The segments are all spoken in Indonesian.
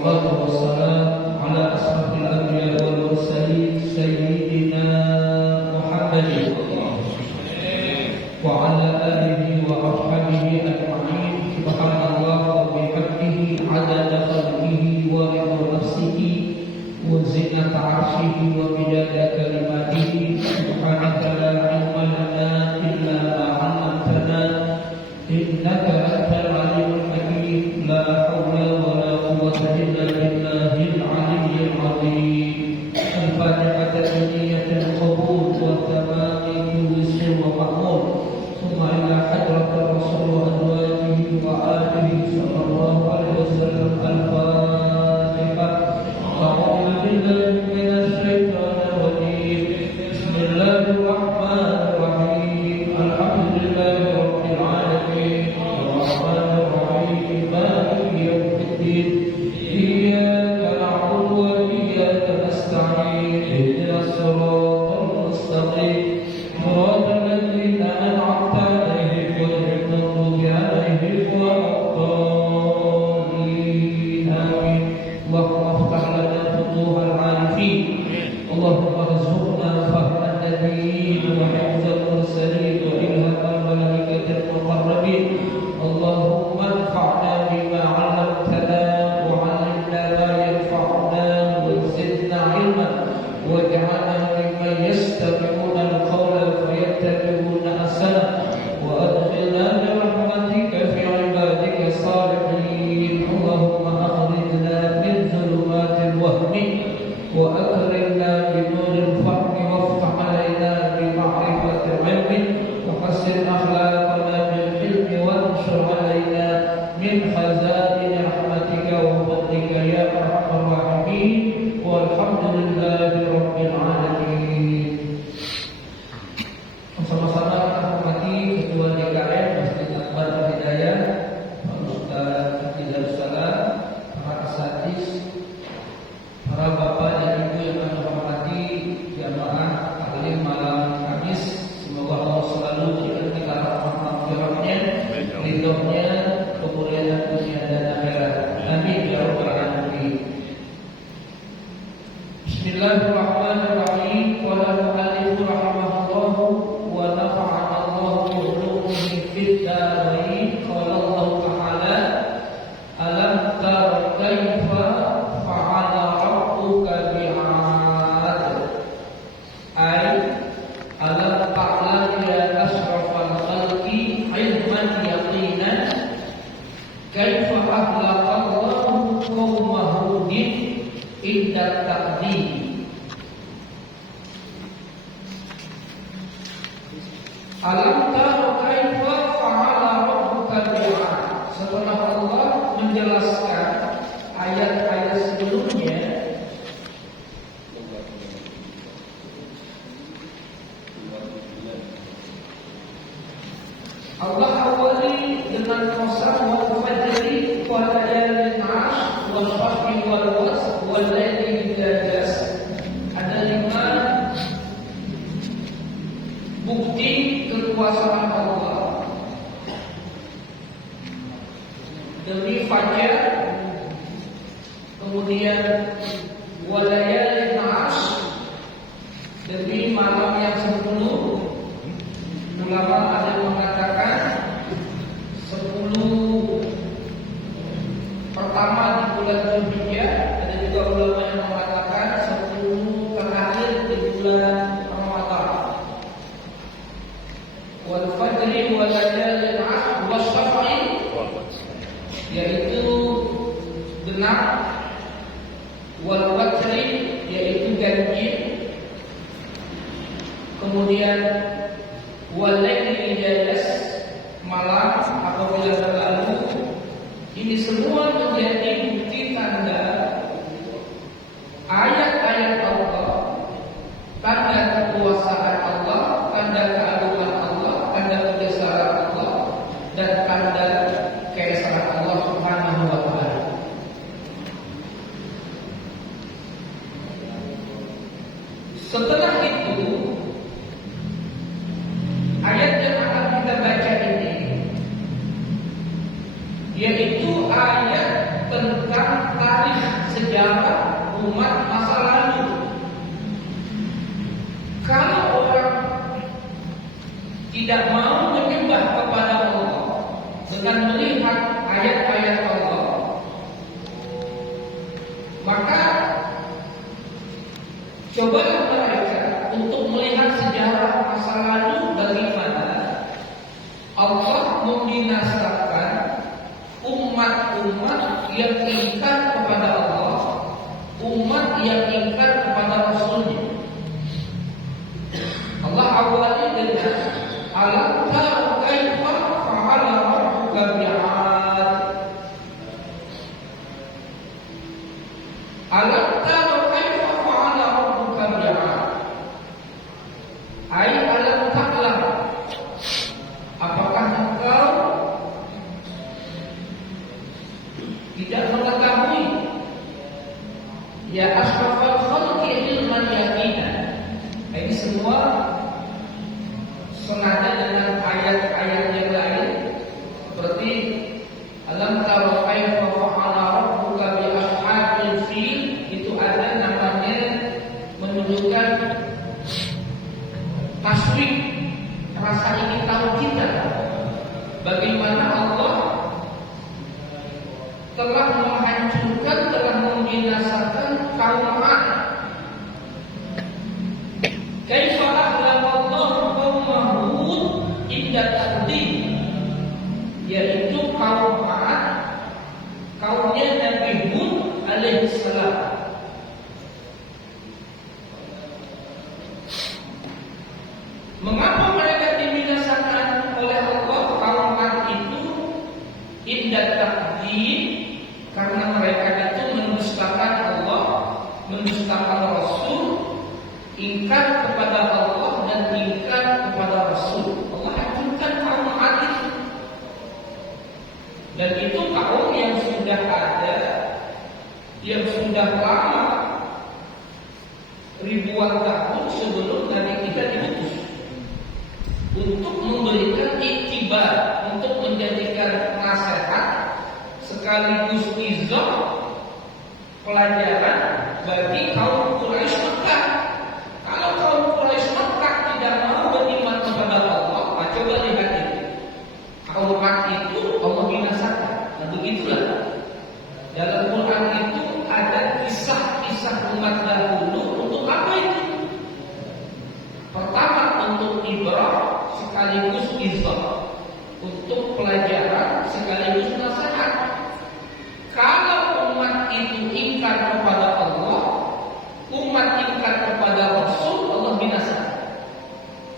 Wassalatu wassalamu ala asrafil anbiya wal mursalin sayyidina Muhammadin wa ala alihi wa ashabihi ajma'in. Subhanallah wa bihamdihi adada khalqihi wa ridha nafsihi wa zinata 'arshihi wa midada kalimatihi. Subhanaka la ilma lana illa ma 'allamtana innaka antal alimul hakim. La hawla wa la quwwata illa billahil aliyyil azim. Al-Fatihah tahiyatan qabul wa tamami wisr wa ma'mul. Thumma ila hadrat Rasul wa azwajihi wa alihi sallallahu alaihi wasallam. Al-Fatihah. A'udzu billahi minasy syaithanir rajim. Bismillahirrahmanirrahim. Alhamdulillahi rabbil alamin. Arrahmanir rahim. Maliki yaumiddin. Iyyaka na'budu wa iyyaka nasta'in. Ihdinas siratal mustaqim. Shiratal ladzina an'amta 'alaihim ghairil maghdubi 'alaihim waladdallin. Amin. Allahumma iftah lana futuhal 'arifin. Allahumma rzuqna fahman nabiyyin wa hifdzal mursalin wa ilhamal malaikatil muqarrabin. Allahumma anfa'na bima 'allamtana wa 'allimna ma yanfa'una wa zidna 'ilman waj'alna mimman yastami'una al-qawla fayattabi'una ahsana wa adkhilna bi rahmatika fi 'ibadika salihin. Allahumma akhrijna min dhulumatil wahmi wa akrimna bi nuril fahmi waftah 'alaina bi ma'rifatil 'ilmi wa hassin akhlaqana bil hilmi wanshur 'alaina min khazain rahmatika wa fadlika ya arhamar rahimin. Walhamdulillahi rabbil alamin. Sama-sama kita hormati Ketua DKM Masjid Akbar Al-Hidayah, Pak Ustaz Abdul Salam, para asatidz, para bapak dan ibu yang kami hormati, jamaah taklim malam Kamis. Semoga Allah selalu berikan kita rahmat-rahmatnya, ridhonya, kemuliaan dunia dan akhirat. Amin ya rabbal alamin. Bismillahirrahmanirrahim. Qala al-mu'allif rahimahullah wa nafa'ana Allah bi ulumihi fid dharain. Qala Allah ta'ala, alam tara kaifa fa'ala rabbuka bi'ad. Ay alam ta'lam ya ashrafal khalqi ilman yaqinan kaifa ahlaqa Allahu qauma Hudin inda ta'dib. Alam tara kaifa fa'ala rabbuka bi'ad. Setelah Allah menjelaskan ayat-ayat sebelumnya, Allah awali dengan qasam wal fajri wa layalin 'ashr wal fajri wal wasr wal laili idza jas. Ada 5 bukti kekuasaan Allah. Demi fajar, kemudian wal layalin 'ashr, demi malam yang 10. Ulama ada yang mengatakan 10 pertama di bulan Dzulhijjah, ada juga ulama yang mengatakan 10 terakhir di bulan Ramadan. Wal fajri wal layalin 'ashr wasyafa'i, yaitu genap, wal watri, yaitu ganjil, kemudian walaili jalas, malam apabila berlalu. Ini semua menjadi bukti tanda ayat-ayat Allah, tanda kekuasaan Allah, tanda keagungan Allah, tanda kebesaran Allah, dan tanda keesaan Allah Subhanahu wa ta'ala. Setelah itu, ayat yang akan kita baca ini yaitu ayat tentang tarikh umat masa lalu. Kalau orang tidak mau menyembah kepada Allah dengan melihat ayat-ayat Allah, maka cobalah mereka untuk melihat sejarah masa lalu bagaimana Allah membinasakan umat-umat yang ingkar kepada Allah, umat yang ingkar kepada Rasulnya. Allah awali dengan alam tara kaifa fa'ala rabbuka bi'ad. Alam tara kaifa fa'ala rabbuka bi'ad. Ai alam ta'lam. Apakah engkau tidak mengetahui ya asrafal khalqi ilman yaqinan. Ini semua senada dengan ayat-ayat yang lain seperti alam tara kaifa fa'ala rabbuka bi ashabil fil. Itu ada namanya menunjukkan taswif, rasa ingin tahu kita bagaimana Allah telah menghancurkan, telah membinasakan kaum Ad. Kaifa ahlaqallahu qauma Hud inda taqdim, yaitu kaum Ad, kaumnya Nabi Hud alaihi salam. Mengapa mereka dibinasakan oleh Allah kaum Ad itu inda taqdim? Karena mereka itu mendustakan Allah, mendustakan Rasul, ingkar kepada Allah dan ingkar kepada Rasul. Allah hancurkan kaum Ad itu. Dan itu kaum yang sudah ada, yang sudah lama, ribuan tahun sebelum Nabi kita diutus, untuk memberikan iktibar, untuk menjadikan nasihat sekaligus izah, pelajaran bagi kaum Quraisy Mekah. Kalau kaum Quraisy Mekah tidak mau beriman kepada Allah, coba lihat itu. Kaum itu Allah binasakan. Nah begitulah. Dalam Quran itu ada kisah-kisah umat dahulu. Untuk apa itu? Pertama untuk ibrah sekaligus izah, untuk pelajaran sekaligus nasihat. Kalau umat itu ingkar kepada Allah, umat ingkar kepada Rasul, Allah binasakan.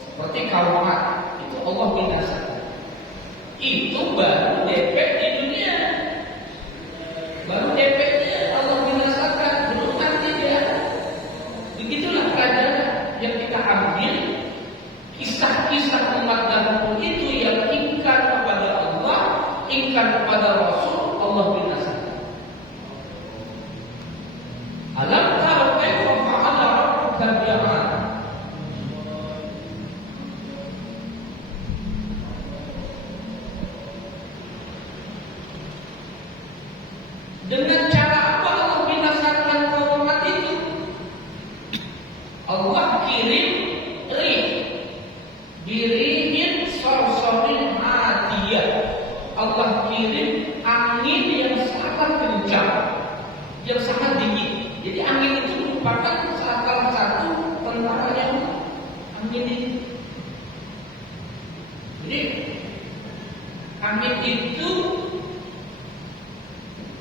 Seperti kaum Ad itu Allah binasakan. Itu baru DP di dunia. Baru DP-nya Allah binasakan, belum nanti dia. Begitulah pelajaran yang kita ambil. Kisah-kisah umat dahulu itu yang ingkar kepada Allah, ingkar kepada Rasul, Allah binasakan. Alam tara kaifa fa'ala rabbuka bi'ad. Dengan cara apa Allah binasakan kaum Ad itu? Allah kirim rih, birihin sorsorin adiyah. Allah kirim angin yang sangat kencang, yang sangat dingin. Jadi angin itu merupakan salah satu tentaranya angin itu. Jadi angin itu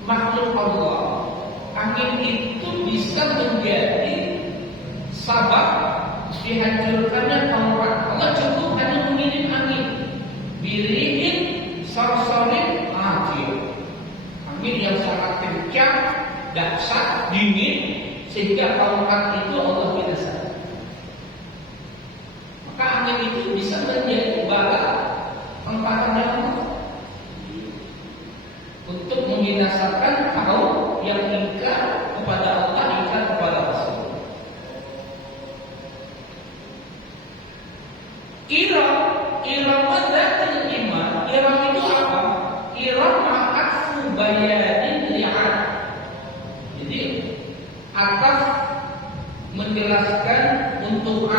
makhluk Allah. Angin itu bisa menjadi sabab dihancurkannya kaum Ad. Allah cukup hanya mengirim angin, birihin sorsorin adiyah, angin yang sangat kencang, dahsyat, dingin, sehingga kaum Ad itu Allah binasakan. Maka angin itu bisa menjadi bala tempatannya Allah untuk membinasakan kaum yang ingkar kepada Allah, ingkar kepada Rasul. Iram dzatul iman. Iram itu apa? Iram ma'atfu bayanin li'ad. Jadi atas menjelaskan untuk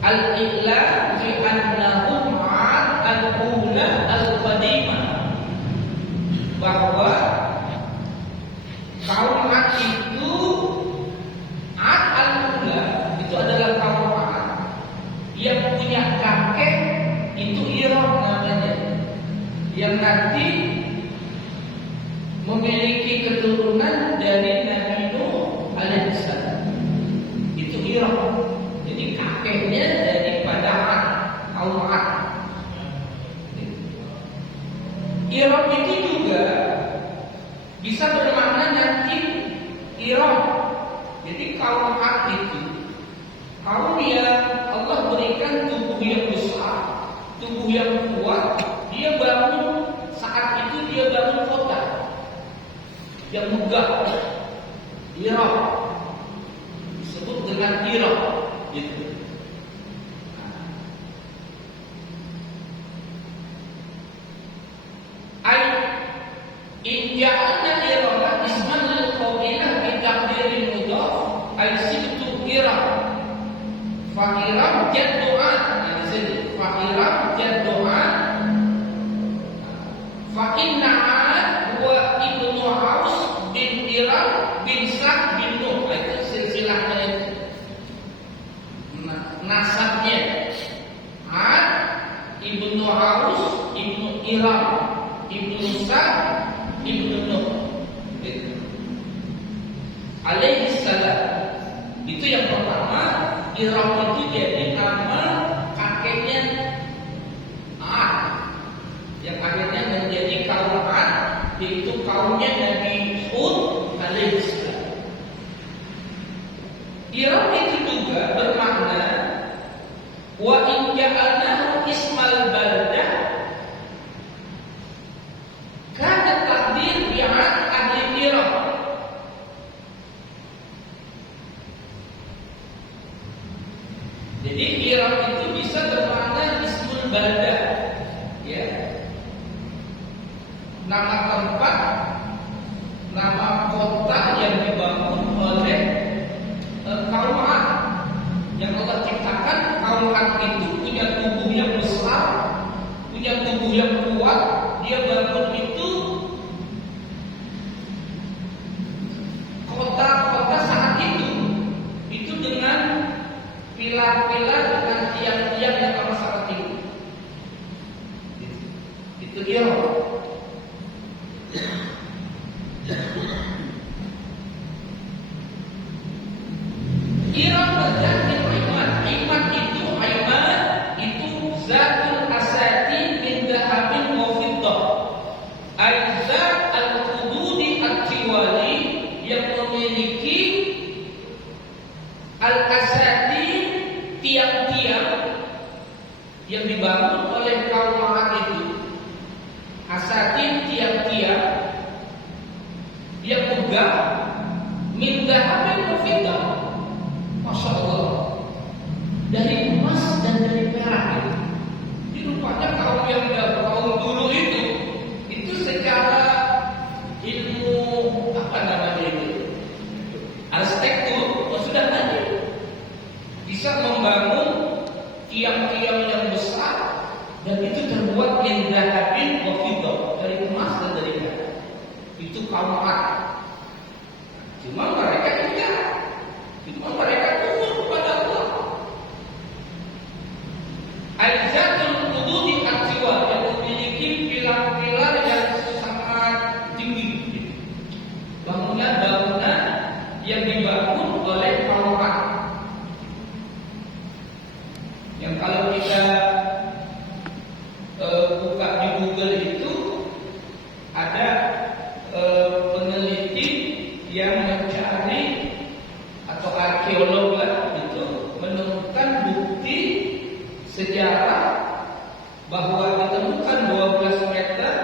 al-iqla bi annahum al-ula al-qadimah, bahwa kaum Ad itu al-ula itu adalah kaum Ad yang punya kakek itu Iram namanya, yang nanti memiliki keturunan dari Nabi Nuh alaihissalam. Itu Iram. Jadi kakeknya daripada Ad, kaum Ad. Iram itu juga bisa bermakna nanti Iram. Jadi kaum Ad itu kaum yang Allah berikan tubuh yang besar, tubuh yang kuat. Dia bangun, saat itu dia bangun kota yang megah, Iram, disebut dengan Iram, gitu. Inja'alna Irama isman lil qawmilah bi taqdiril mudhaf ay sibtu Iram. Fa Iram jaddu'an, di sini fa Iram jaddu'an. Fa inna huwa ibnu Aus bin Iram bin Sa'd bin Nuh. Itu silsilahnya itu. Nasabnya Ad ibnu Aus ibnu Iram ibnu Sa'd ibnu Nuh alaihi salam. Itu yang pertama. Iram itu jadi nama kakeknya Ad, yang akhirnya menjadi kaum Ad, yaitu kaumnya Nabi Hud alaihi salam. Iram itu juga bermakna wa in ja'alnahu ismal baldah kana takdir bi'ad ahli Iram. Jadi Iram itu bisa bermakna ismul baldah, ya, nama tempat, nama kota yang dibangun oleh kaum Ad, yang Allah ciptakan. Kaum Ad itu punya tubuh yang besar, punya tubuh yang kuat. Dia bangun kota-kota saat itu dengan pilar-pilar, dengan tiang-tiang yang amat sangat tinggi. Itu dia. Iram berarti iman. Iman itu zatul asati min dahabin wa fiddah. Zat al-hududi at-tiwali yang memiliki al-asati, tiang-tiang yang dibangun oleh kaum Ad itu. Asati, tiang-tiang yang megah min dahabin wa fiddah. Masya Allah, dari emas dan dari perak itu. Ini rupanya kaum dulu itu secara ilmu apa namanya itu, arsitektur sudah ada, bisa membangun tiang-tiang yang besar, dan itu terbuat min dahabin wa fiddah, dari emas dan dari perak. Itu kaum Ad. Cuma mereka kufur kepada Allah. Al-zatul hududi at-tiwal, yang memiliki pilar-pilar yang sangat tinggi, bangunan-bangunan yang dibangun oleh kaum Ad. Yang kalau kita buka di Google itu ada peneliti yang mencari, atau arkeolog lah, itu menemukan bukti sejarah bahwa ditemukan 12 meter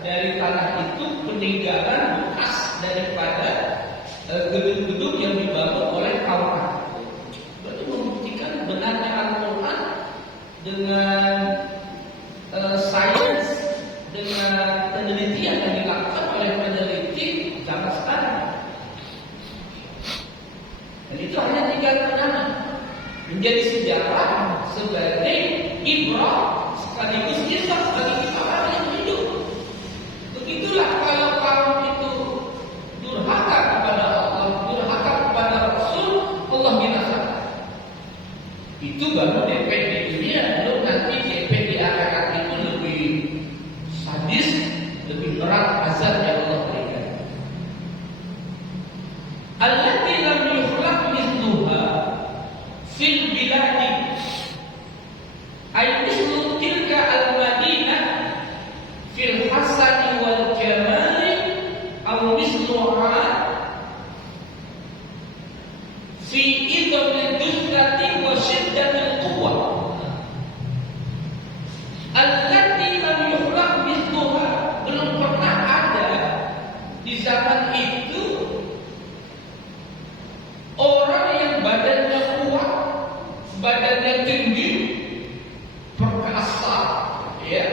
dari tanah itu peninggalan bekas daripada gedung-gedung yang dibangun oleh kaum Ad. Berarti membuktikan benarnya Al-Quran dengan sains, dengan penelitian yang dilakukan oleh peneliti zaman sekarang. menjadi sejarah sebagai ibrah sekaligus kisah bagi kita orang yang hidup. Begitulah kalau kaum itu durhaka kepada Allah, durhaka kepada Rasul, Allah binasakan. Itu baru DP di dunia, belum nanti DP di akhirat itu lebih sadis, lebih berat azab yang Allah berikan. Allati lam yukhlaq mithluha fil biladi ay mislu tilka al-madinah fil hasani wal jamali aw misluha fi idamil dullati wa shiddatil quwwah allati lam yukhlaq mithluha, belum pernah ada di zaman itu orang yang badannya kuat, badannya tinggi, perkasa, ya,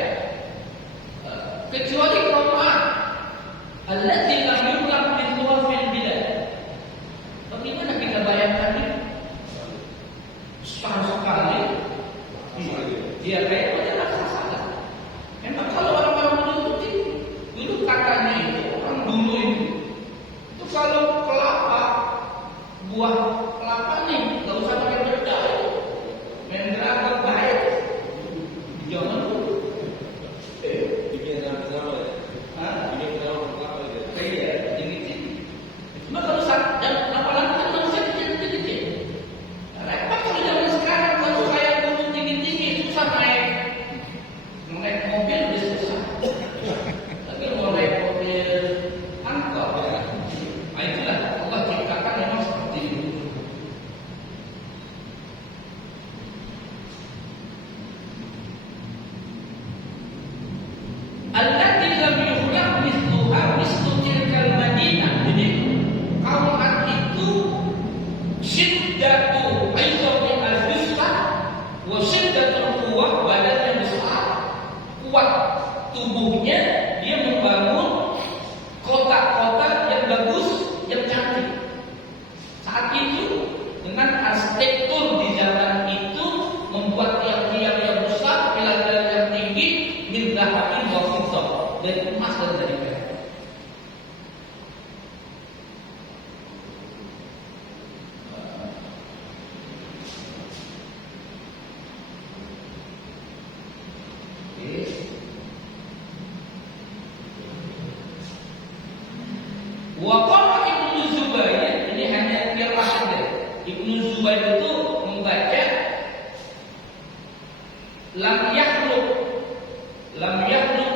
kecuali kaum Ad. Allati lam yukhlaq mithluha fil bilad. Bagaimana kita bayangkan ini? Besar sekali. Iya, kayak macam raksasa. Memang kalau orang-orang dulu katanya itu orang dulu itu kalau kelapa, buah kelapa nih, nggak usah pakai bedah, main gerabak baik. Di zaman dulu. Bikin sama-sama ya. Bikin sama kelapa ya. Iya, dikit-dikit. Cuma kalau dan apalagi kan manusia kecil-kecil. Repot kalau zaman sekarang, kalau saya butuh tinggi-tinggi susah naik mobil udah susah. Lagi mau naik mobil angkot ya. Nah, itulah Allah ciptakan memang seperti itu. Allati lam yukhlaq mithluha mislu tilkal madinah. Jadi kaum Ad itu syiddatu aizami al-jisah wa syiddatul quwwah, badannya besar, kuat tubuhnya, dia membangun kota-kota yang bagus, yang cantik. Saat itu dengan arsitektur di zaman itu membuat tiang-tiang yang besar, pilar-pilar yang tinggi, min dhahabin wa fiddah, dari emas dan dari perak. Waqala Ibnu Zubair, ini hanya qiraah saja. Ibnu Zubair itu membaca lam yakhluq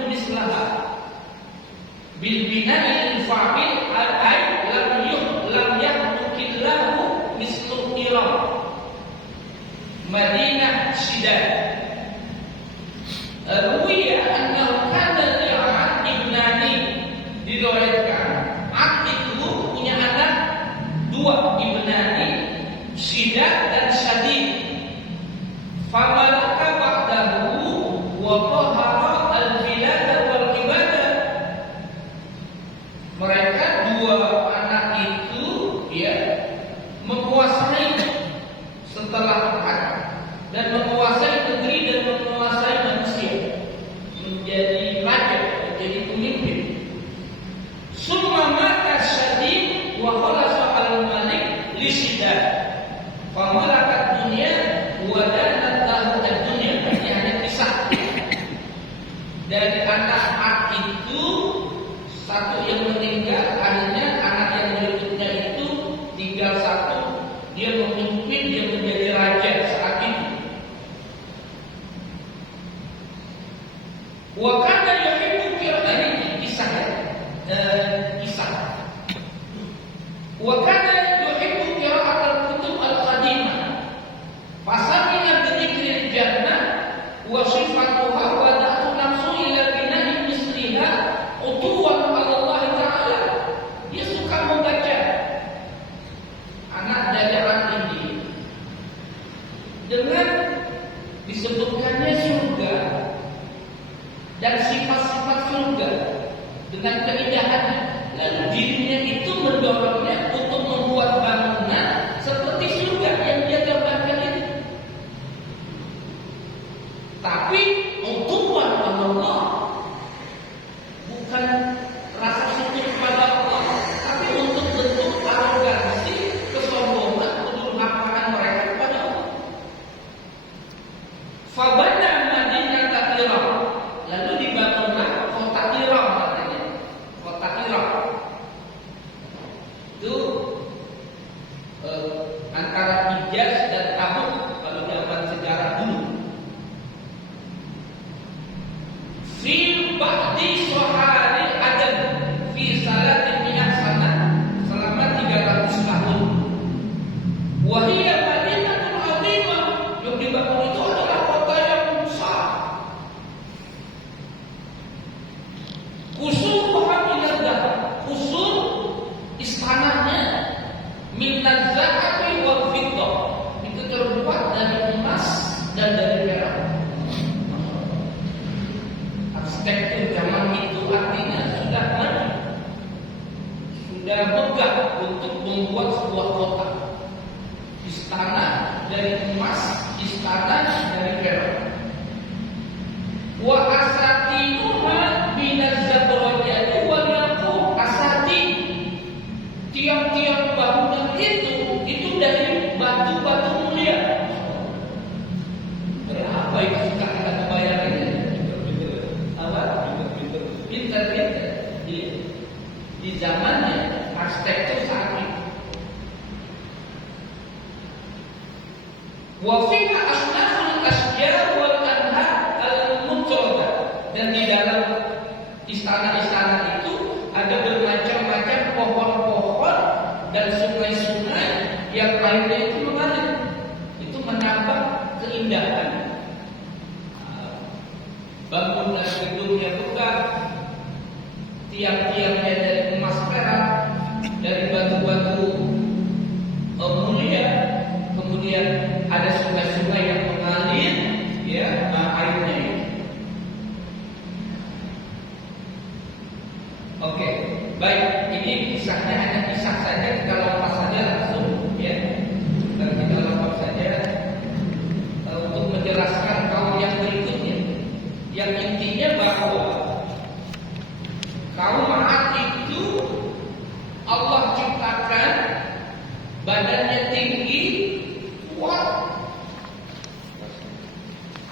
mislaha bil bina'il fa'il ay lam yakhluqillahu mislu Iram Madinah Syidad. Ruwiya annahu kana li'ad ibnani, diriwayatkan Ad itu punya anak dua, ibnani, Syidad dan Syadid. Famalaka ba'dahu wa qahara al-bilad wal ibadah. Mereka dua anak itu ya menguasai setelah Ad dan menguasai negeri dan menguasai manusia, menjadi raja, menjadi pemimpin. Summa mata Syadid wa khalasa al-malik li Syidad fa malakat dunya wa danat lahu ad-dunya. Ini hanya kisah dari anak Ad itu, satu yang meninggal, akhirnya anak yang berikutnya itu tinggal satu, dia memimpin, dia menjadi raja saat itu. Wa kana yuhibbu qira'ati, kisah kisah. Wa kana yuhibbu qira'at al-kutub al-qadimah. Fasami'a bi dzikril jannah wa sifatuha wa da'u nafsu ila bina'i misliha utuwan 'ala Allah Ta'ala. Dia suka membaca anak jajaran ini dengan disebutkannya surga dan sifat-sifat surga dengan keindahannya. Lalu dirinya itu mendorongnya untuk membuat bangunan seperti surga yang dia gambarkan ini. itu antara Hijaz dan Tabuk kalau zaman sejarah dulu. Fil ba'di sohari adan fi salatin mi'at sana, selama 300 tahun. Wahiyya madinatul azimah, yang dibangun itu adalah kota yang besar. Usul muhammidah, usul istananya minaz zahabi wal fiddah, itu terbuat dari emas dan dari perak. Arsitektur zaman itu artinya sudah megah untuk membuat sebuah kota. Istana dari emas, istana dari perak. Wa asatinuha minaz zabrajati wal yaqut, asati, tiang-tiang bangunan itu dari batu-batu mulia. Berapa itu sekarang ada bayarannya? Apa? Pinter-pinter. Di zamannya arsitektur saat itu. Wa fiha asnaful asjar wal anhar al-mutrada, dan di dalam istana-istana itu ada bermacam-macam pohon-pohon dan sungai-sungai yang airnya itu mengalir. Itu menambah keindahan. Bangunan gedungnya megah, tiang-tiangnya dari emas perak, dari batu-batu mulia. Kemudian ada sungai-sungai yang mengalir, ya, airnya ini. Oke, baik. Ini kisahnya hanya kisah saja, kita lompat saja langsung, ya. Dan kita lompat saja untuk menjelaskan kaum yang berikutnya. Yang intinya bahwa kaum Ma'ad itu Allah ciptakan badannya tinggi, kuat,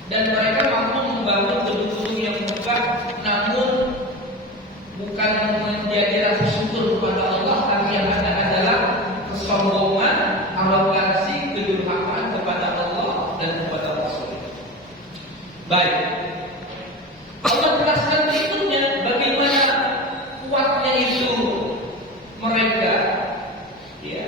dan mereka mampu membangun gedung-gedung yang megah, namun bukan menjadi rasa syukur kepada Allah, tapi yang ada adalah kesombongan, arogansi, kedurhakaan kepada Allah dan kepada Rasul. Baik, Allah jelaskan berikutnya bagaimana kuatnya itu mereka, ya.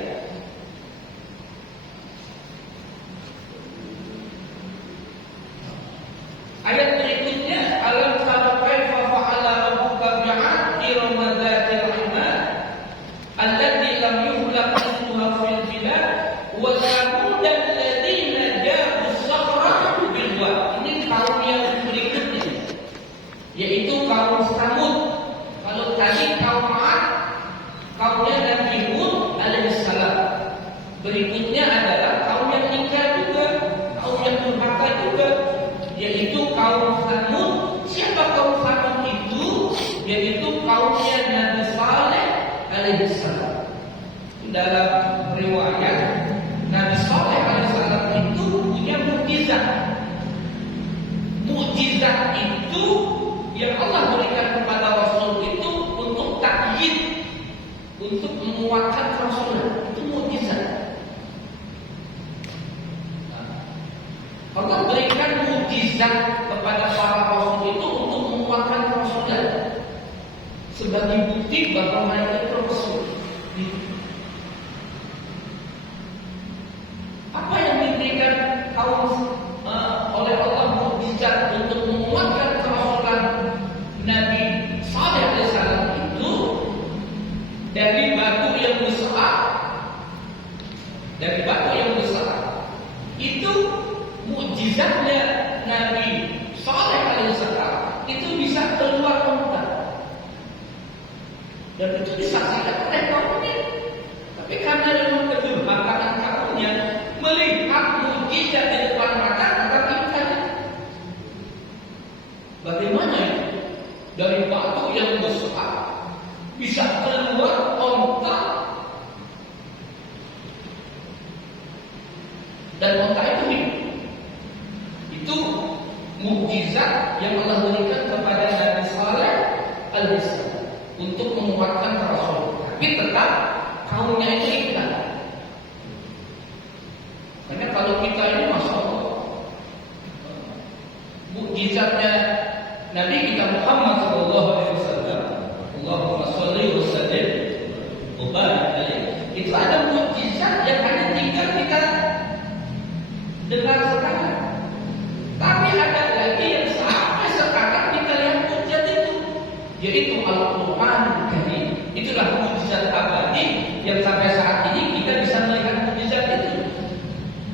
Ayat berikutnya, alam tara kaifa fa'ala rabbuka bi'ad iram dzatil imad allati lam yuhlaq mithluha fil bilad wa thamud alladziina jabu as-sakhra bil wad. Ini kaum yang berikutnya, yaitu kaum Samud. Kalau tadi kaum 'Ad, kaumnya Nabi Hud alaihissalam. Berikutnya adalah kaum yang ingkar juga, kaum yang durhaka juga, yaitu kaum Samud. Siapa kaum Samud itu? Yaitu kaumnya Nabi Saleh alaihissalam. Dalam riwayat, Nabi Saleh alaihissalam itu punya mukjizat. Mukjizat itu yang Allah berikan kepada Rasul itu untuk takyid, untuk menguatkan Rasul. Itu mukjizat. Allah berikan mukjizat kepada para Rasul itu untuk menguatkan Rasulullah sebagai bukti bahwa mereka itu Rasul. Apa yang diberikan kaum oleh Allah mukjizat untuk menguatkan kerasulan Nabi Saleh alaihissalam itu dari batu yang besar, dari batu yang besar itu. Mukjizatnya Nabi Saleh alaihissalam itu bisa keluar unta, dan itu disaksikan oleh kaumnya. Tapi karena memang kedurhakaan kaumnya melihat mukjizat di depan mata, tetapi kan bagaimana itu? Dari batu yang besar bisa keluar unta, dan unta itu hidup. Itu mukjizat yang Allah berikan kepada Nabi Saleh alaihissalam untuk menguatkan Rasul. Tapi tetap kaumnya itu ikhlas. Karena kalau kita ini masya Allah, mukjizatnya Nabi kita Muhammad SAW, Allahumma sholli wa sallim wa barik alaihi. Itu ada mukjizat yang hanya tinggal kita dengar sekarang. Tapi ada lagi yang sampai sekarang kita lihat mukjizat itu, yaitu Al-Quran Karim. Itulah mukjizat abadi yang sampai saat ini kita bisa melihat mukjizat itu.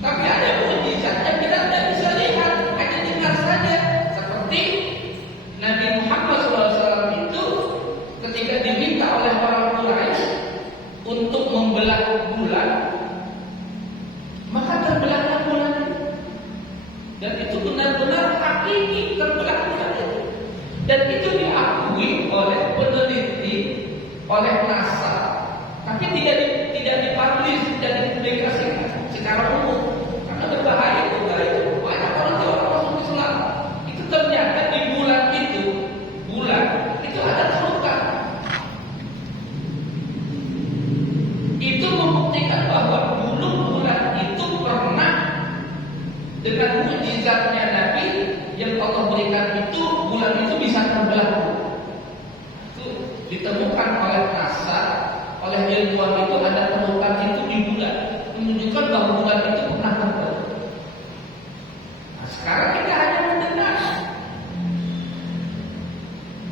Tapi ada mukjizat yang kita tidak bisa lihat, hanya dengar saja. Seperti Nabi Muhammad SAW itu ketika diminta oleh orang Quraisy untuk membelah bulan, maka terbelahnya bulan itu. Dan itu benar-benar hakiki terbelah bulan itu. Dan itu diakui oleh peneliti, oleh NASA. Tapi tidak dipublish, tidak dipublikasikan secara umum. Karena berbahaya itu. Banyak orang masuk Islam. Itu ternyata di bulan itu ada terluka. Itu membuktikan bahwa dulu bulan itu pernah dengan mukjizatnya Nabi yang Allah berikan itu, bulan itu bisa terbelah. Itu ditemukan oleh NASA, oleh ilmuwan itu ada temukan itu di bulan, menunjukkan bahwa bulan itu pernah terbelah. Nah, sekarang kita hanya mendengar.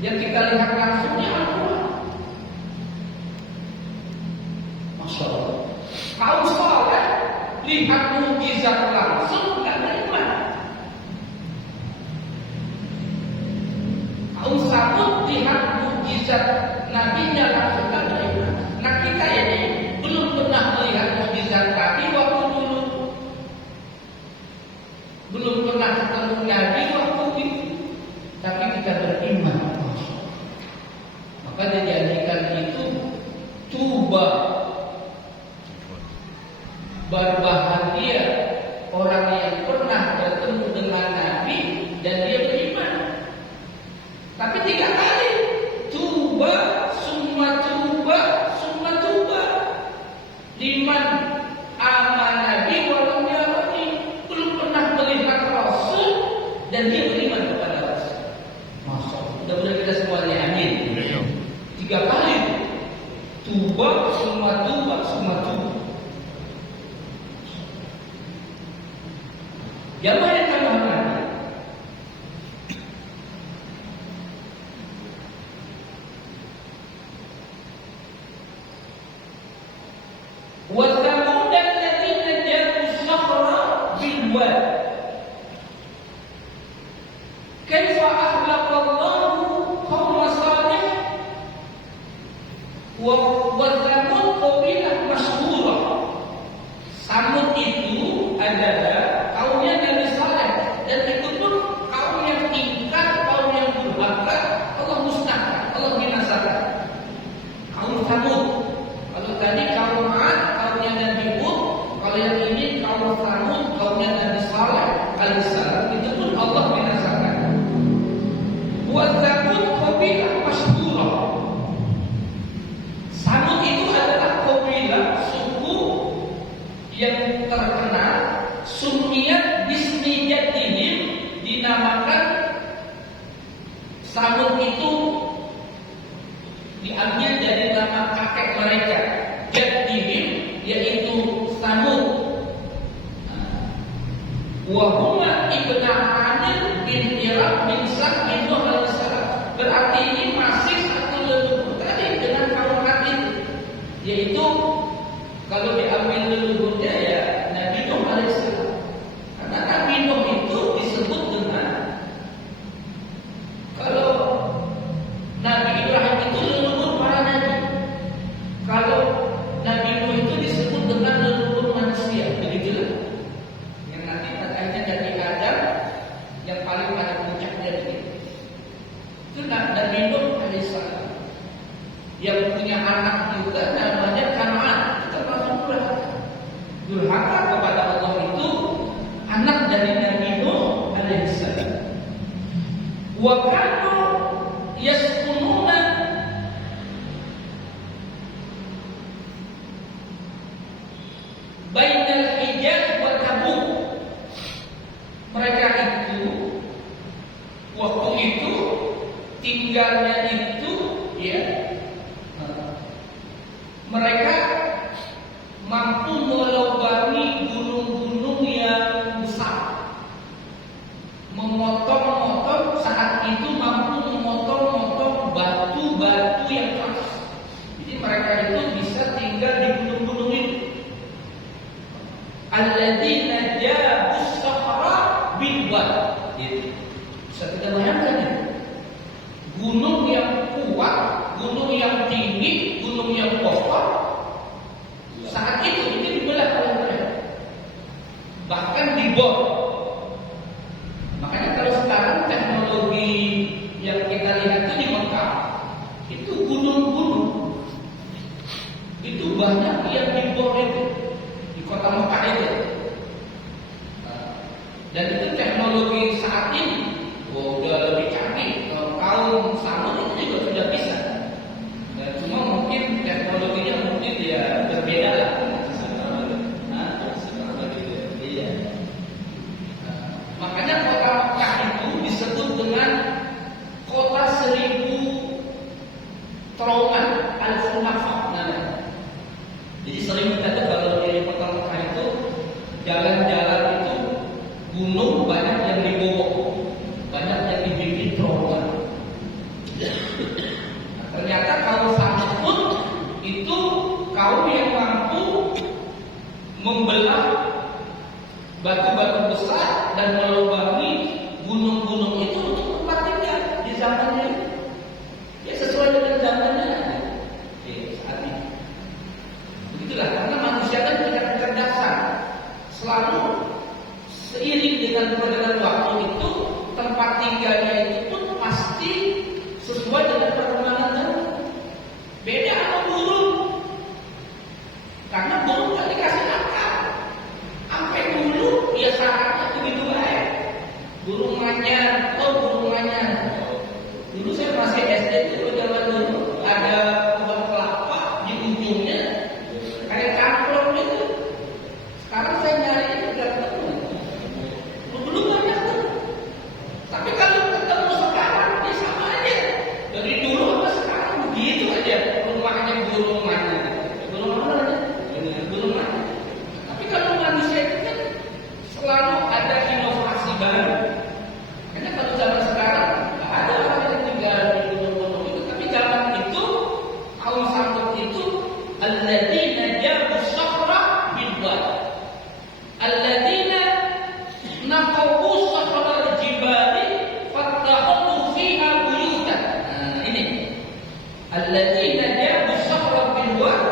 Yang kita lihat langsungnya Al-Quran. Masya Allah. Kaum saleh lihat mukjizat langsung nggak beriman. Kaum Samud lihat mukjizat nabinya langsung nggak beriman. Nah kita ini belum pernah melihat mukjizat Nabi waktu dulu, belum pernah ketemu Nabi waktu itu, tapi kita beriman. Maka dijadikan itu tuba, berbahagia orang yang pernah bertemu dengan Nabi dan dia beriman. Tapi 3 kali tuba, summa tuba, summa tuba. Liman aman Nabi walam yarani, belum pernah melihat Rasul dan dia beriman kepada Rasul. Masya Allah. Mudah-mudahan kita semuanya amin. 3 kali tuba, summa tuba, summa tuba. Jamaah yang kami hormati, wa thamud alladziina jabu as-sakhra bil wad, kaifa ahlaqa Allahu qauma Salih. Wa thamud qabilah masyhurah. Samud itu adalah kaumnya Nabi Saleh, dan itu pun kaum yang ingkar, kaum yang durhaka, Allah musnahkan, Allah binasakan. Kaum Samud. Kalau tadi kaum Ad, kaumnya Nabi Hud, kalau yang ini kaum Samud, kaumnya Nabi Saleh alaihissalam, itu pun Allah binasakan. Wa Tsamud qabilah masyhurah. Samud itu adalah qabilah, suku yang terkenal, sumiyat bismi jaddihim, dinamakan Samud itu diambil dari nama kakek mereka, jaddihim, yaitu Samud. Wa huma ibnu Amir bin Iraq bin Sa'd bin Nuh alaihissalam. Berarti ini masih satu leluhur tadi dengan kaum Ad itu, yaitu kalau diambil leluhurnya ya Nabi Nuh alaihissalam. Karena Nabi Nuh itu disebut dengan, kalau Nabi Ibrahim itu leluhur para nabi, kalau Nabi Nuh itu disebut dengan leluhur manusia, begitulah. Yang nanti katanya dari Adam yang paling pada puncaknya begitu. Itu Nabi Nuh alaihissalam yang punya anak juga namanya Kan'an. Durhaka kepada Allah itu anak dari Nabi Nuh alaihissalam. tinggalnya itu ya mereka mampu melobangi gunung-gunung yang besar, memotong-motong, saat itu mampu memotong-motong batu-batu yang keras. Jadi mereka itu bisa tinggal di gunung-gunung itu. Alladzina jabus sakhra bil wad. Bisa kita bayangkan ya? Gunung yang kuat, gunung yang tinggi, gunung yang kokoh, saat itu dibelah oleh mereka, bahkan dibor. Makanya kalau sekarang teknologi yang kita lihat itu di Mekah, itu gunung-gunung, itu banyak yang dibor itu di kota Mekah itu. Dan itu teknologi saat ini udah lebih canggih. Kaum Samud itu juga sudah bisa. Dan cuma mungkin teknologinya mungkin ya berbeda lah. Makanya kota Mekah itu disebut dengan kota 1000 terowongan, al-funafah namanya. Jadi sering kita tuh kalau di kota Mekah itu jalan-jalan itu gunung banyak yang dibobok, banyak yang dibikin terowongan. Nah, ternyata kaum Samud pun itu kaum yang mampu membelah batu-batu besar dan melubangi gunung-gunung itu untuk tempat tinggal di zamannya. Ya sesuai dengan zamannya. Saat ini. Begitulah, karena manusia kan punya kecerdasan. Selalu seiring dengan perjalanan waktu itu tempat tinggalnya itu pun pasti sesuai dengan perkembangan zaman. Beda sama burung. Karena burung kan dikasih akal. Sampai dulu ya sarangnya begitu baik. Burung manyar, burung manyar. Dulu saya masih SD itu zaman dulu ada pohon kelapa di ujungnya kayak cangklong itu. Sekarang saya nyari itu tidak ketemu. Dulu banyak tuh. Tapi kalau ketemu sekarang ya sama aja. Dari dulu sampai sekarang begitu aja. Rumahnya burung manyar. Burung mana? Burung manyar. Tapi kalau manusia itu kan selalu ada inovasi baru. Karena kalau zaman sekarang nggak ada orang yang tinggal di gunung-gunung itu. Tapi zaman itu kaum Samud itu alladzina jabu sakhra bil wad, alladzina naqabu sakhra al-jibali fattakhadhu fiha buyutan. Ini alladzina jabu sakhra bil wad,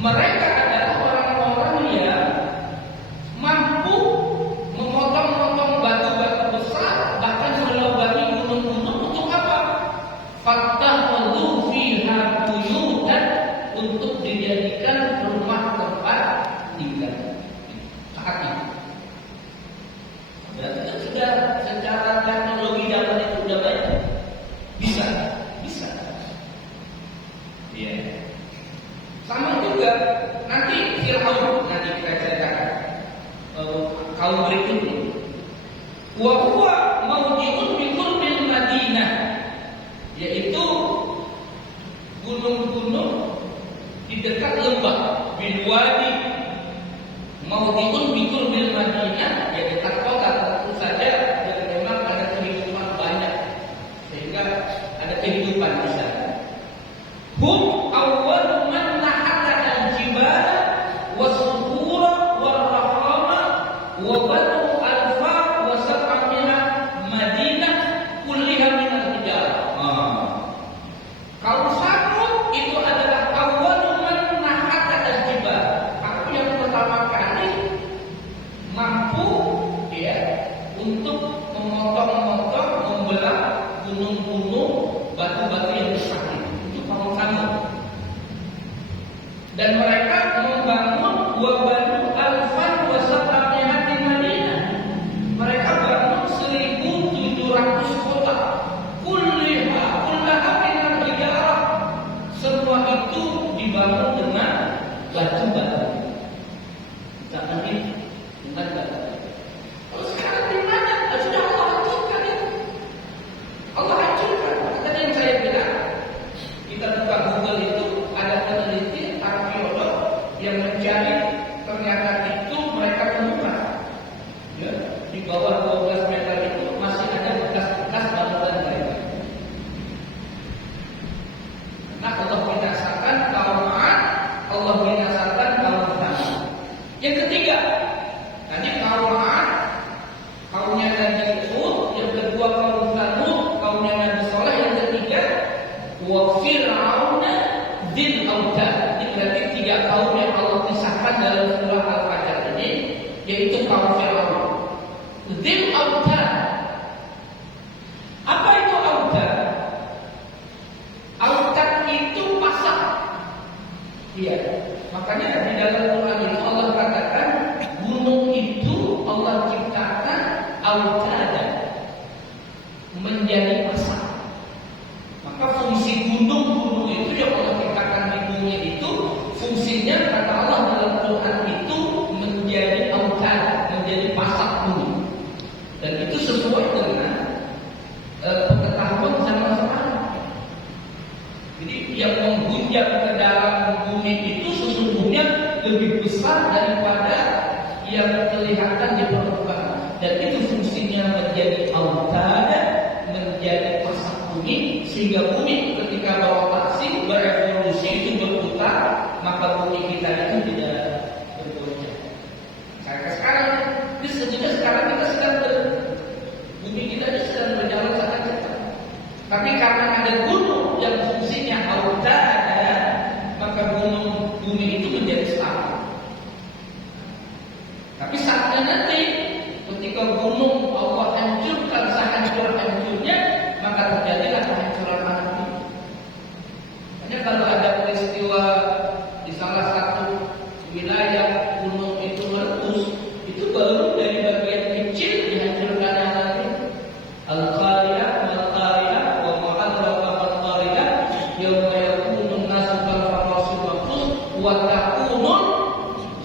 mereka adalah orang-orang yang mampu memotong-motong batu-batu besar, bahkan melubangi gunung-gunung untuk apa? Fattakhadhu fiha buyutan, untuk dijadikan rumah tempat tinggal. Saat ini. Berarti kan sudah secara teknologi zaman itu sudah banyak. Bisa. Iya. Sama juga nanti Fir'aun, nanti kita ceritakan kaum berikutnya. Wa huwa mawdi'un min qurbil Madinah, yaitu gunung-gunung di dekat lembah bil wadi. Mawdi'un min qurbil Madinah, ya dekat kota. Tentu saja dan memang ada kehidupan banyak, sehingga ada kehidupan di sana. Hum awwalu man nahata al-jibala was-suhura war-rahama wa banu alfa wa sab'amina Madinah kulliha min al-hijarah. Kaum Samud itu adalah awwalu man nahata al-jibal. Aku yang pertama kali mampu ya untuk memotong-motong, membelah gunung-gunung, batu-batu yang besar itu kaum Samud. Dan mereka membangun wabanu alfan wa sab'ami'ati Madinah. Mereka bangun 1.700 kota. Kullaha min al-hijarah. Semua itu dibangun dengan batu-batu. Jangan dengan batu. Kalau sekarang di mana? Sudah Allah hancurkan itu. Allah hancurkan. Kata dia yang mencari, ternyata itu mereka temukan ya, di bawah 12 meter itu masih ada bekas-bekas bangunan mereka. Nah, Allah binasakan kaum Ad, Allah binasakan kaum Thamud. Yang ketiga, tadi kaum Ad, kaumnya Nabi Hud, yang kedua kaum Thamud, kaumnya Nabi Saleh, yang ketiga wa Fir'aun dzil autad. Ini berarti tiga kaum yang Allah pisahkan dalam surah Al-Fajr ini, yaitu kaum Fir'aun. Dzil autad. Apa itu autad? Autad itu pasak. Iya. Makanya di dalam Quran itu Allah katakan gunung itu Allah ciptakan autad, menjadi pasak. Maka fungsi gunung-gunung itu yang Allah ciptakan di bumi itu, fungsinya kata Allah dalam Quran itu menjadi autad, menjadi pasak bumi. Dan itu sesuai dengan pengetahuan zaman sekarang. Jadi yang menggunjang ke dalam bumi itu sesungguhnya lebih besar daripada yang kelihatan di permukaan. Dan itu fungsinya menjadi autad, menjadi pasak bumi, sehingga bumi ketika beroperasi, berevolusi itu berputar, maka bumi kita itu tidak bergoyang. Kayak sekarang, sekarang kita sedang bumi kita sedang berjalan sangat cepat. Tapi karena ada gunung yang fungsinya autad, maka gunung bumi itu menjadi stabil. Tapi saatnya nanti ketika gunung Allah hancurkan sehancur-hancurnya, maka terjadilah kehancuran alam ini. Makanya kalau ada peristiwa di salah satu wilayah gunung itu meletus, itu baru dari bagian kecil dihancurkan yang lain. Al-Qariyah, Al-Qariyah, wa ma'adraka Al-Qariyah, yawma yakunun nasu kal-farasil mabthus, wa takunun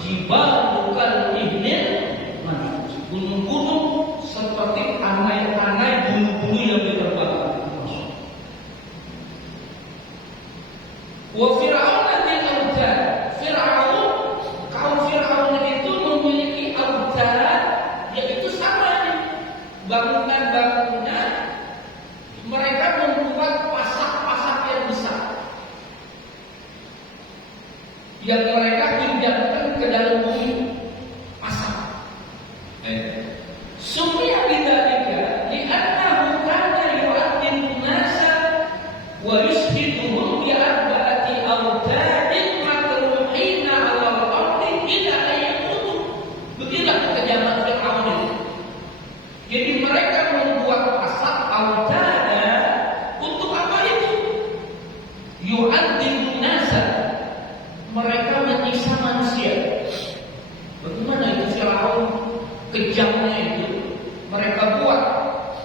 jibalu kal-ihnil manfus. Gunung-gunung seperti anai-anai bulu-bulu yang diterbang. Wa Fir'aun dzil autad. Fir'aun, kaum Fir'aun itu memiliki autad, yaitu sama nih, bangunan-bangunan mereka membuat pasak-pasak yang besar yang mereka pindahkan ke dalam bumi. Pasak. Sumia bidzalika li'annahu kana yu'addibu nasa wa yushiduhum bi arba'ati autadin matruhina 'ala al-ardi ila ayamutu. Begitulah kejaman Fir'aun itu. Jadi mereka membuat pasak autad untuk apa itu? Yu'addibu nasa. Mereka menyiksa manusia. Bagaimana itu Fir'aun kejamnya itu? Mereka buat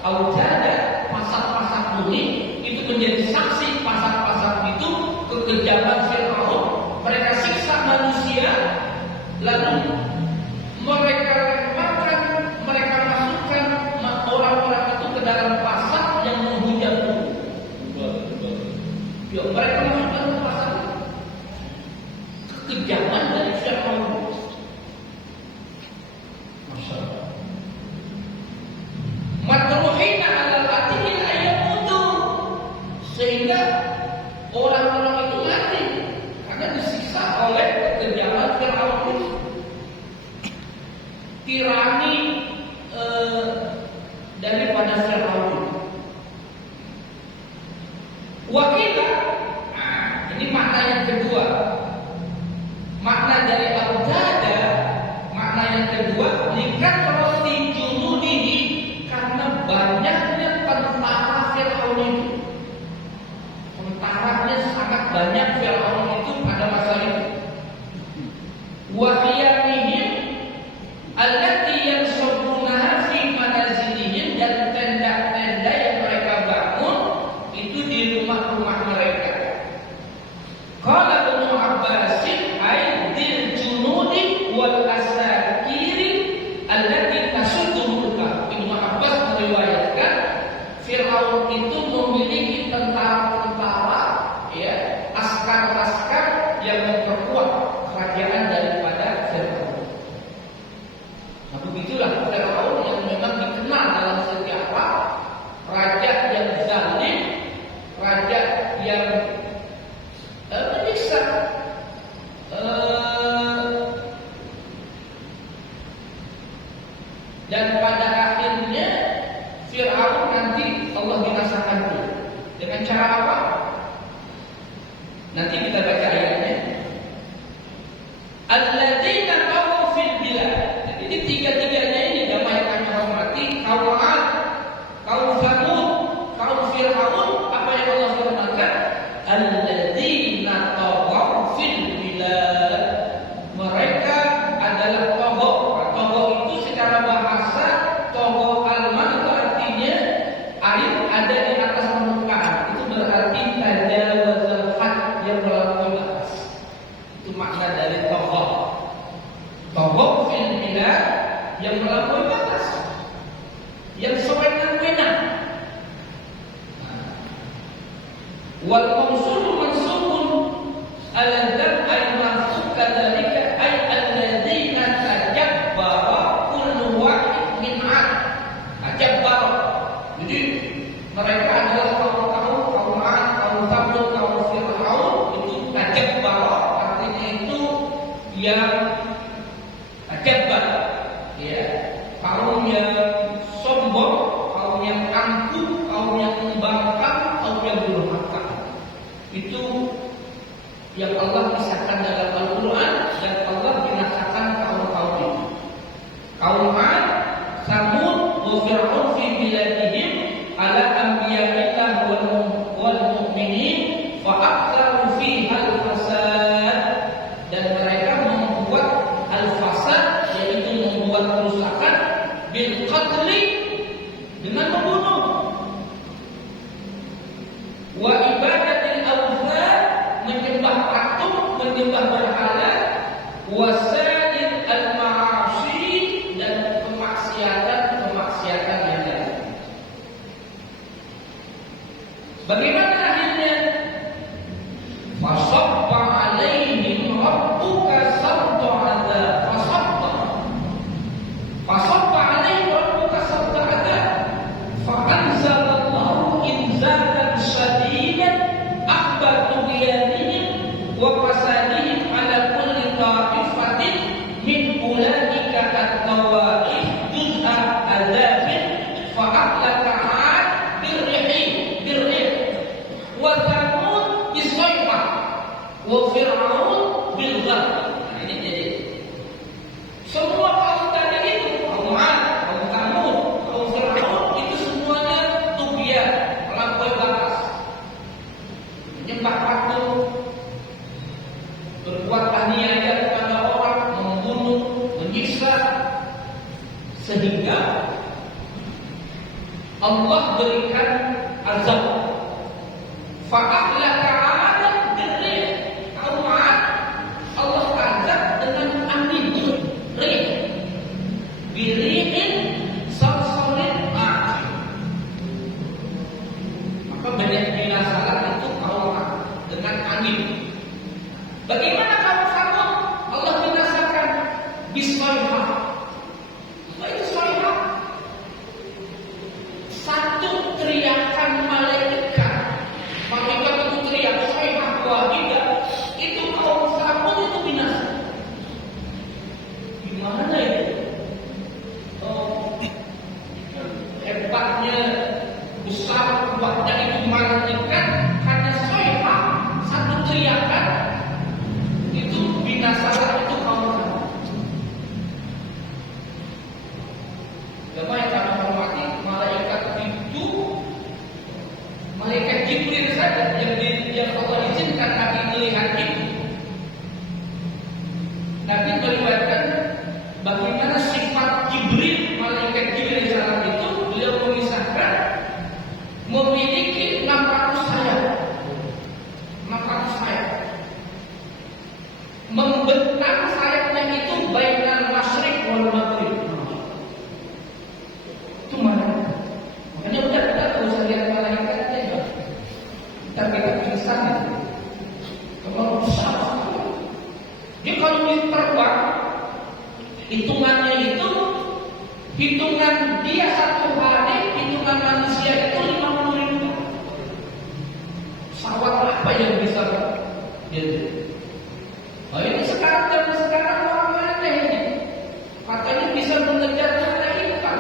autad, pasak-pasak bumi, itu menjadi saksi pasak-pasak itu kekejaman Fir'aun. Mereka siksa manusia, lalu mereka lemparkan, mereka masukkan orang-orang itu ke dalam pasak yang menghujam bumi. Ya, mereka masukkan ke pasak itu. Kekejaman dari Fir'aun. Matruhina 'alal ardi ayamutu, sehingga orang-orang itu mati karena disiksa oleh kekejaman Fir'aun itu. Tirani daripada Fir'aun itu. Wakila, ini makna yang kedua. Makna dari autad, makna yang kedua, likat roti junudihi, karena banyaknya tentara Fir'aun itu. Tentaranya sangat banyak Fir'aun itu pada masa itu. Wa khiyamihim allati yansubunaha fi manazilihim, dan tenda-tenda yang mereka bangun itu di rumah-rumah mereka. Qala Ibnu Abbas ay dzil junudi wal asakiri allati tasuddu mulka. Ibnu Abbas meriwayatkan Fir'aun itu memiliki tentara-tentara, ya, askar Dan pada akhirnya Fir'aun nanti Allah binasakan dia. Dengan cara apa? Nanti kita baca ayatnya. Alladzina taghaw fil bilad. Jadi tiga-tiganya ini damai yang kami hormati, kaum 'Ad, kaum Tsamud, kaum Fir'aun, apa yang Allah firmankan? Alladzina taghaw fil bilad. Mereka adalah taghaw. Taghaw itu secara bahasa taghaw al-ma itu artinya air ada di atas permukaan. Itu berarti tajawazal had, yang melampaui batas. Itu makna dari taghaw. Taghaw fil bilad, yang melampaui batas, yang sewenang-wenang. Wal mawsul mansubun ala dzam ay mansub kadzalika ay alladzina tajabbara kullu wahid min 'ad. Tajabbara. Jadi mereka adalah kaum 'Ad, kaum Tsamud, kaum Fir'aun. Itu tajabbara, artinya itu yang tajabbar, ya, kaum yang sombong, kaum yang angkuh, kaum yang membangkang, kaum yang durhaka. Itu yang Allah kisahkan dalam Al-Quran, dan Allah binasakan kaum-kaum itu. Kaum 'Ad, Tsamud, wa Fir'aun fi biladihim ala anbiya'illah wal mu'minin fa aktsaru fiha al-fasad. Dan mereka membuat al-fasad, yaitu membuat kerusakan, bil qatli, dengan membunuh, wa ibadatil awthan, menyembah patung, menyembah berhala, wa sa'ir al-ma'asi, dan kemaksiatan yang lain. Bagaimana akhirnya? Fasabba 'alaihim rabbuka sabta 'adzab. Fasabba 'alaihim rabbuka sabta 'adzab. Fa anzalallahu inzalan shadidan akbar tughyanihim wa fasadihim 'ala kulli ta'ifatin min ulaika at-tawa'if juz'a 'adzabin fa ahlaka 'ad birrih wa Tsamud bis-sayhah wa Fir'aun bil-gham. Nah, ini jadi semua kaum tadi itu, kaum 'Ad, kaum Tsamud, kaum Fir'aun, itu semuanya tughyan, melampaui batas, menyembah patung, berbuat aniaya kepada orang, membunuh, menyiksa, sehingga Allah berikan azab. Fa'ahlaka 'adan birrih. Kaum 'Ad Allah azab dengan angin, rih, birihin sarsarin a'id. Maka banyak binasalah itu kaum 'Ad dengan angin. Bagaimana kaum Tsamud? Allah binasakan bis-sayhah. Apa itu sayhah? Satu teriakan malaikat. Malaikat itu teriak sayhah wahidah. Itu kaum Tsamud itu binasa. Gimana itu? Oh, hebatnya, besar, kuatnya itu malaikat, karena sayhah, satu teriakan, itu binasalah itu kaum Tsamud. Jemaah yang kami hormati, malaikat itu, malaikat Jibril saja yang Allah izinkan Nabi melihat itu. Nabi meriwayatkan bagaimana sifat Jibril, malaikat Jibril salam itu, beliau mengisahkan memiliki 600 sayap. 600 sayap. Membentang sayapnya itu bainal masyriq wal maghrib. Itu malaikat. Makanya udah kita tidak usah lihat malaikatnya ya. Kita pingsan. Kalau besar. Dia kalau terbang, hitungannya itu, hitungan dia satu hari, hitungan manusia itu 50.000. Pesawat apa yang bisa gitu. Oh, ini sekarang orang mana ini? Katanya bisa mengejar mereka.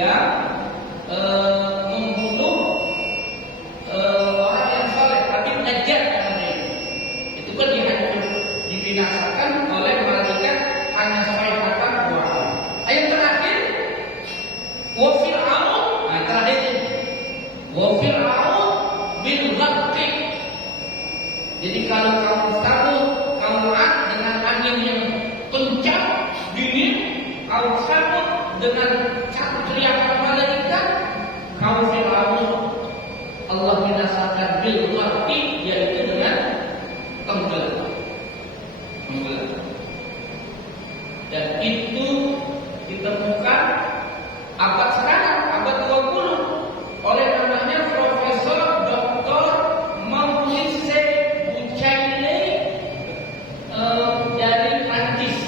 yang membunuh orang yang soleh, tapi najat namanya. Itu kan dibinasakan oleh malaikat hanya sayhatan wahid. Ayat terakhir, wa fir'aun, terakhir ini, wa fir'aun bil ghaqqi. Jadi kalau kamu sambut kaum Ad dengan angin yang kencang, dingin, kaum Samud dengan teriakan malaikat, kaum Fir'aun Allah binasakan bil ghaqqi, yaitu dengan tenggelam. Dan itu ditemukan abad sekarang, abad 20, oleh namanya Profesor Dr. Maurice Bucaille dari Prancis,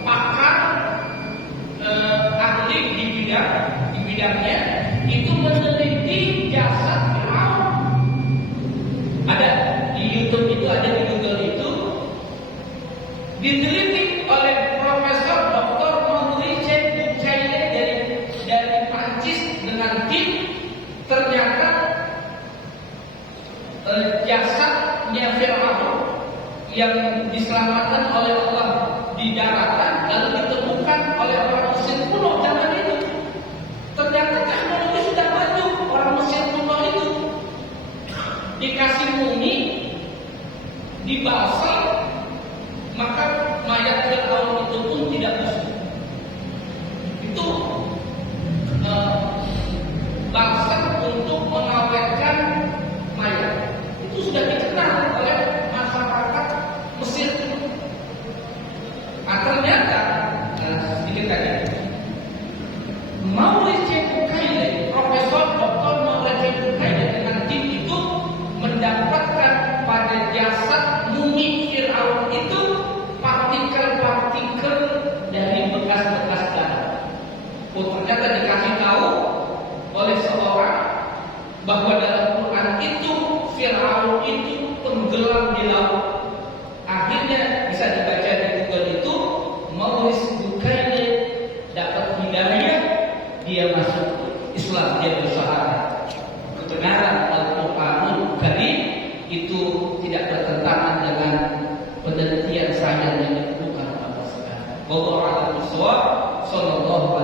pakar ahli di bidangnya, itu meneliti jasad Firaun. Ada di YouTube itu, ada di Google itu, diteliti oleh Profesor Dr. Maurice Bucaille dari Prancis dengan tim. Ternyata jasadnya Firaun yang diselamatkan oleh Allah di daratan lalu ditemukan oleh orang Mesir kuno zaman itu. Ternyata teknologi sudah maju. Orang Mesir kuno itu dikasih mumi, dibasah, maka mayat Firaun itu pun tidak busuk. Itu basah untuk mengawetkan mayat. Itu sudah dikenal oleh masyarakat Mesir. Ternyata sedikit tadi, Maurice Bucaille, Profesor Dr. Maurice Bucaille dengan tim itu mendapatkan pada jasad mumi Firaun itu partikel-partikel dari bekas-bekas darah. Ternyata dikasih tahu oleh seorang bahwa dalam Quran itu Firaun itu tenggelam di laut. Akhirnya bisa dibaca di Google itu, Maurice Bucaille dapat hidayah, dia masuk Islam, dia bersyahadat. Kebenaran Al-Quranul Karim itu tidak bertentangan dengan penelitian sains yang dilakukan pada sekarang. Wallahu a'lam bishawab. Sallallahu